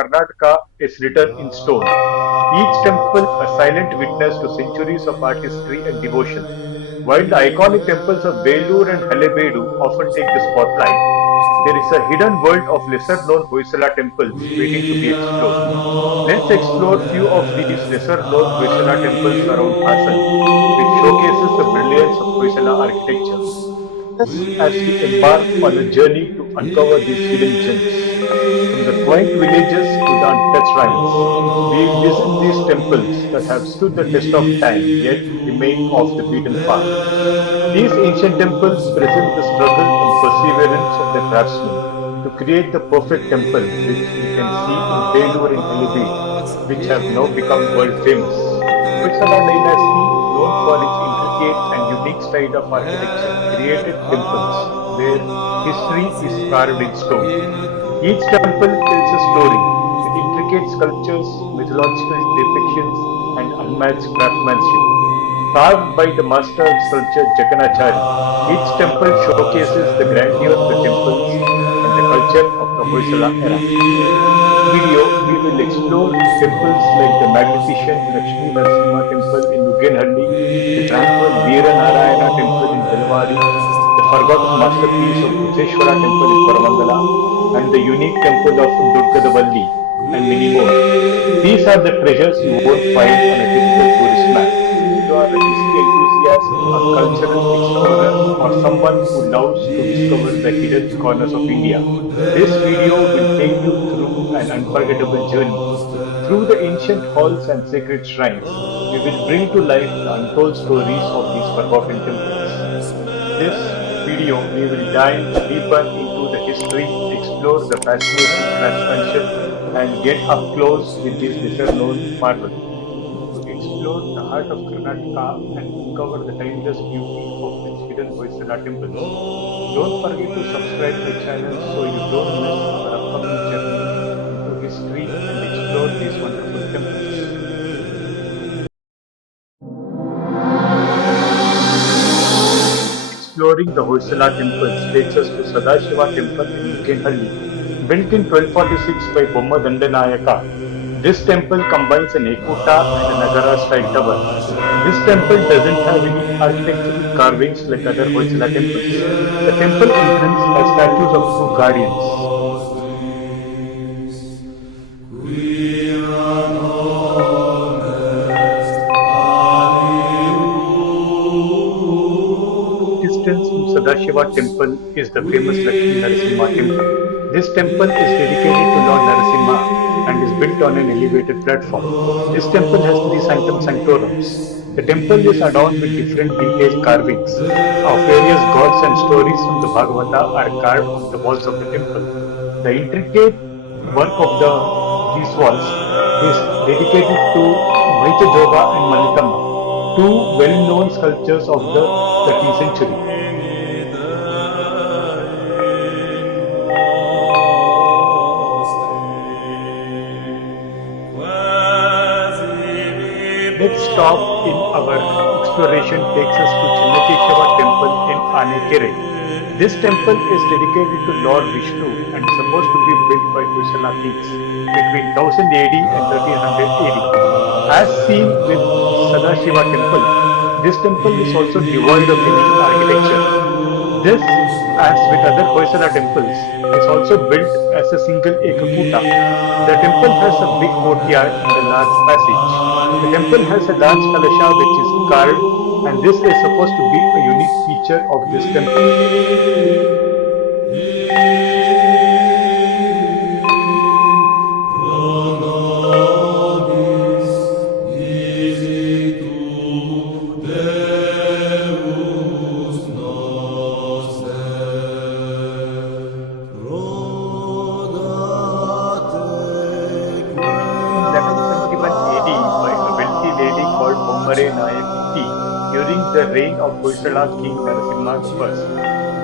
Karnataka is written in stone. Each temple a silent witness to centuries of artistry and devotion. While the iconic temples of Belur and Halebid often take the spotlight, there is a hidden world of lesser-known Hoysala temples waiting to be explored. Let's explore few of these lesser-known Hoysala temples around Hassan, which showcases the brilliance of Hoysala architecture. Us as we embark on a journey to uncover these hidden gems. From the quaint villages to the untouched shrines, we visit these temples that have stood the test of time yet remain off the beaten path. These ancient temples present the struggle and perseverance of the craftsmen to create the perfect temple which we can see in Belur and Halebid, which have now become world famous. Hoysala dynasty, known for its intricate and unique style of architecture, created temples where history is carved in stone. Each temple tells a story with intricate sculptures, mythological depictions, and unmatched craftsmanship. Carved by the master sculptor Jagannathari, each temple showcases the grandeur of the temples and the culture of the Hoysala era. In this video, we will explore temples like the magnificent Lakshminarasimha temple in Nuggenhalli, the tranquil Veeranarayana temple in Belavadi, the forgotten masterpiece of Bucheshwara temple in Koravanagala, and the unique temple of Doddagadavalli, and many more. These are the treasures you won't find on a typical tourist map. If you are a history enthusiast, a cultural explorer, or someone who loves to discover the hidden corners of India, this video will take you through an unforgettable journey. Through the ancient halls and sacred shrines, we will bring to life the untold stories of these forgotten temples. This video, we will dive deeper into the history, explore the fascinating craftsmanship, and get up close with this lesser-known marvel. To explore the heart of Karnataka and uncover the timeless beauty of its hidden Hoysala temples. Don't forget to subscribe to the channel so you don't miss our upcoming journey into history and explore these wonderful temples. Exploring the Hoysala temples takes us to Sadashiva temple in Nuggenhalli. Built in 1246 by Bomma Dandanayaka, this temple combines an Ekuta and a Nagara style tower. This temple doesn't have any architectural carvings like other Hoysala temples. The temple entrance has statues of two guardians. Distance from Sadashiva temple is the famous Lakshminarasimha temple. This temple is dedicated to Lord Narasimha and is built on an elevated platform. This temple has three sanctum sanctorums. The temple is adorned with different detailed carvings of various gods and stories from the Bhagavata are carved on the walls of the temple. The intricate work of these walls is dedicated to Vaitajoga and Manitamma, two well-known sculptures of the 13th century. Next stop in our exploration takes us to Chennakeshava temple in Anekere. This temple is dedicated to Lord Vishnu and is supposed to be built by Hoysala kings between 1000 AD and 1300 AD. As seen with Sadashiva temple, this temple is also devoid of any architecture. This, as with other Hoysala temples, is also built as a single Ekakuta. The temple has a big courtyard and a large passage. The temple has a large kalasha which is carved, and this is supposed to be a unique feature of this temple. During the reign of Hoysala King Narasimha I.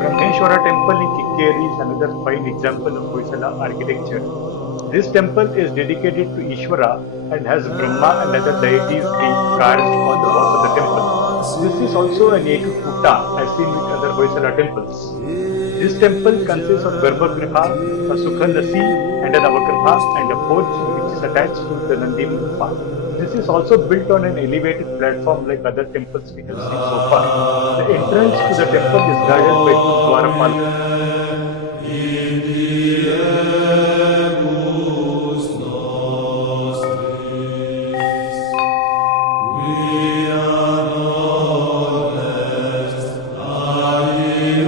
Brahmeshwara temple in Kikkeri is another fine example of Hoysala architecture. This temple is dedicated to Ishvara and has Brahma and other deities being carved on the walls of the temple. This is also an Ekakuta as seen with other Hoysala temples. This temple consists of Garbhagriha, a Sukhandasi and a Navagraha and a porch which is attached to the Nandi Mupa. This is also built on an elevated platform like other temples we have seen so far. The entrance to the temple is guarded by two Dwarapala.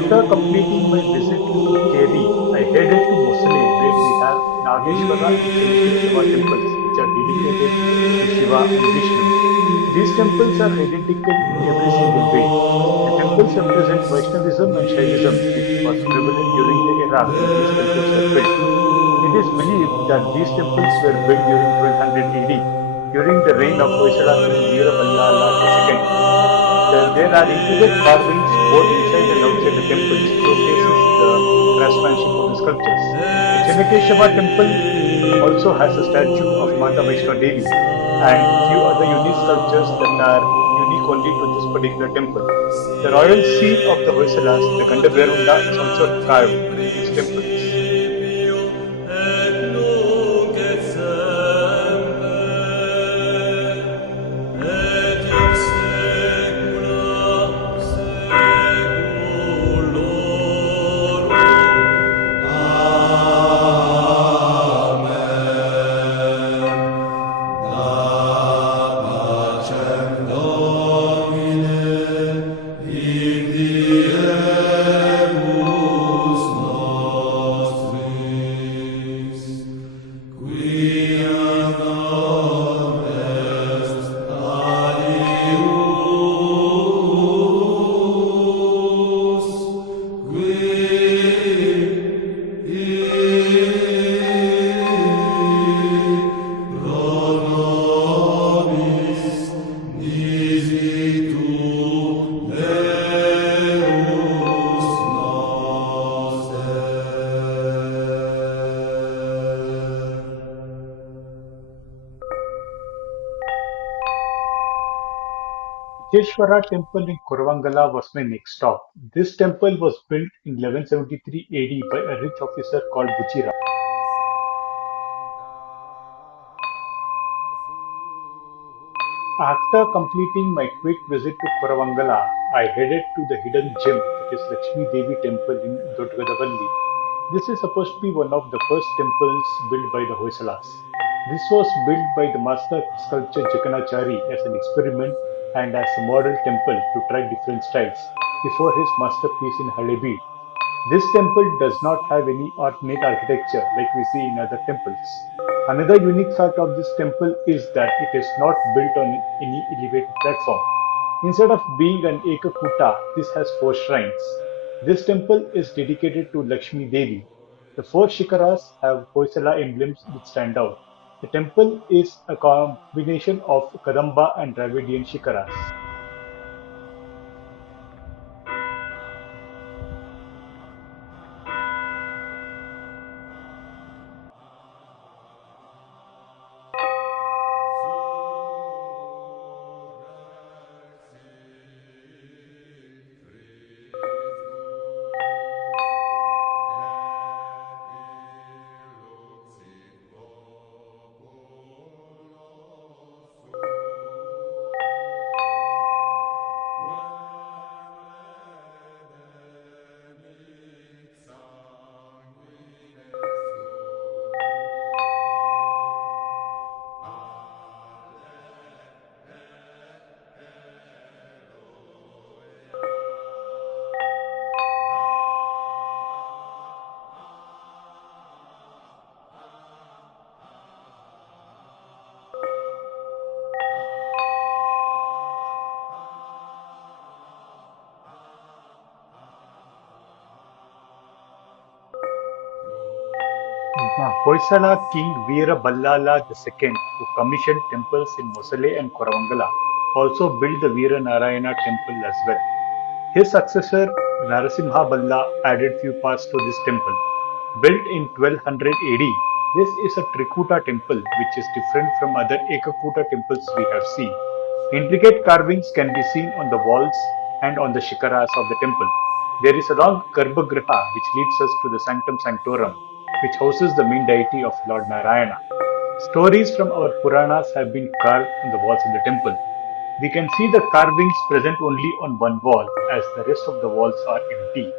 After completing my visit to Kikkeri, I headed to Mosale where we have Nageshwara and Chennakeshava temples which are dedicated to Shiva and Vishnu. These temples are identical in every single way. The temples represent Vaishnavism and Shaivism which was prevalent during the era when these temples were built. It is believed that these temples were built during 1200 AD during the reign of Hoysala king Veeraballala II. There are intricate carvings both inside and outside the temples, showcases the craftsmanship of the sculptures. The Chennakeshava temple also has a statue of Mata Vaishno Devi and few other unique sculptures that are unique only to this particular temple. The royal seal of the Hoysalas, the Gandaverunda, is also carved in these temples. Bucheshwara temple in Koravanagala was my next stop. This temple was built in 1173 AD by a rich officer called Buchira. After completing my quick visit to Koravangala, I headed to the hidden gem that is Lakshmi Devi temple in Doddagadavalli. This is supposed to be one of the first temples built by the Hoysalas. This was built by the master sculptor Jaganachari as an experiment and as a model temple to try different styles before his masterpiece in Halebid. This temple does not have any ornate architecture like we see in other temples. Another unique fact of this temple is that it is not built on any elevated platform. Instead of being an Ekakuta, this has four shrines. This temple is dedicated to Lakshmi Devi. The four shikaras have Hoysala emblems which stand out. The temple is a combination of Kadamba and Dravidian shikaras. Hoysala king Veeraballala II, who commissioned temples in Mosale and Koravangala, also built the Veeranarayana temple as well. His successor Narasimha Balla added few parts to this temple. Built in 1200 AD, this is a Trikuta temple which is different from other Ekakuta temples we have seen. Intricate carvings can be seen on the walls and on the shikaras of the temple. There is a long Garbhagriha which leads us to the Sanctum Sanctorum. which houses the main deity of Lord Narayana. Stories from our Puranas have been carved on the walls of the temple. We can see the carvings present only on one wall, as the rest of the walls are empty.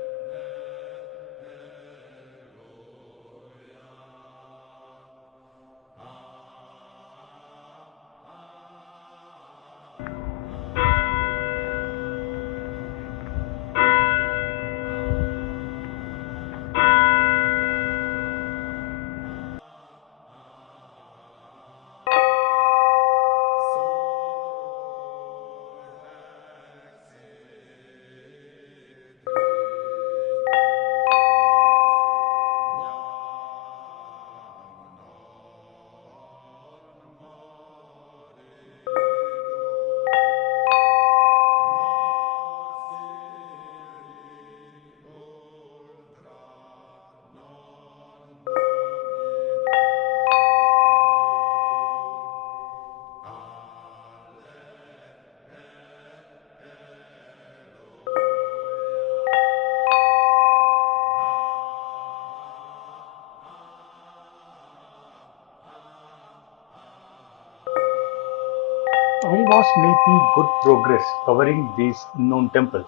I was making good progress covering these unknown temples.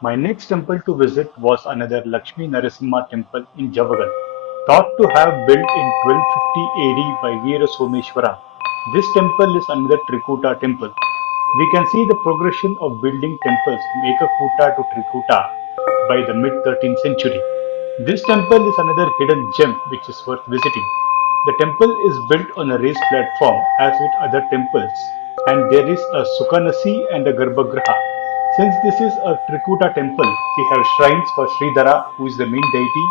My next temple to visit was another Lakshminarasimha temple in Javagal, thought to have built in 1250 AD by Veera. This temple is another Trikuta temple. We can see the progression of building temples from Ekakuta to Trikuta by the mid 13th century. This temple is another hidden gem which is worth visiting. The temple is built on a raised platform as with other temples, and there is a Sukhanasi and a Garbhagriha. Since this is a Trikuta temple, we have shrines for Sridhara, who is the main deity,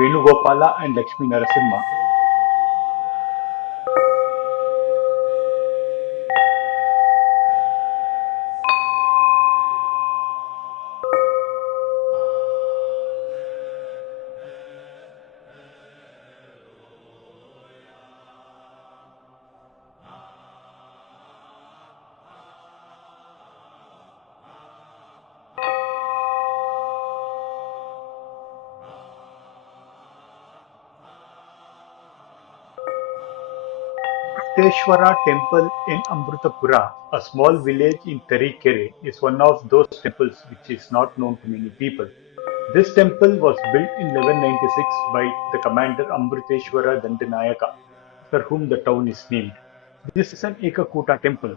Venugopala, and Lakshmi Narasimha. Amrutheshwara temple in Amruthapura, a small village in Arsikere, is one of those temples which is not known to many people. This temple was built in 1196 by the commander Amrutheshwara Dandanayaka, after whom the town is named. This is an Ekakuta temple.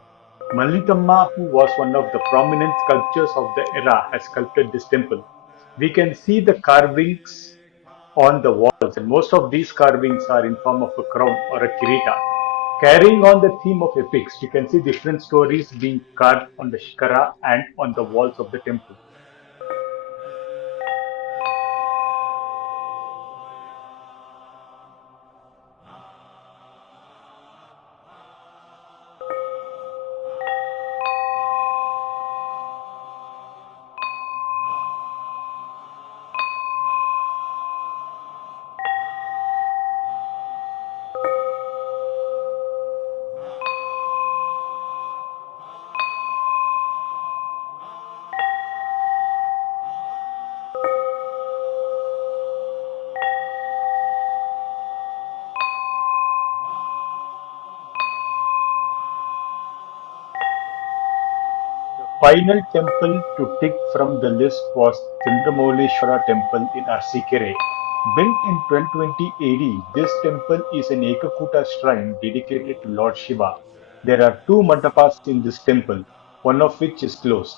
Malikamma, who was one of the prominent sculptors of the era, has sculpted this temple. We can see the carvings on the walls, and most of these carvings are in form of a crown or a kirita. Carrying on the theme of epics, you can see different stories being carved on the shikara and on the walls of the temple. The final temple to tick from the list was Chandramouleshwara temple in Arsikere. Built in 1220 AD, this temple is an Ekakuta shrine dedicated to Lord Shiva. There are two mandapas in this temple, one of which is closed.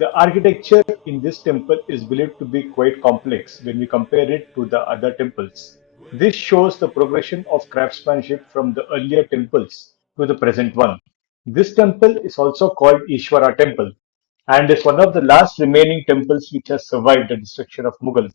The architecture in this temple is believed to be quite complex when we compare it to the other temples. This shows the progression of craftsmanship from the earlier temples to the present one. This temple is also called Ishvara temple and is one of the last remaining temples which has survived the destruction of Mughals.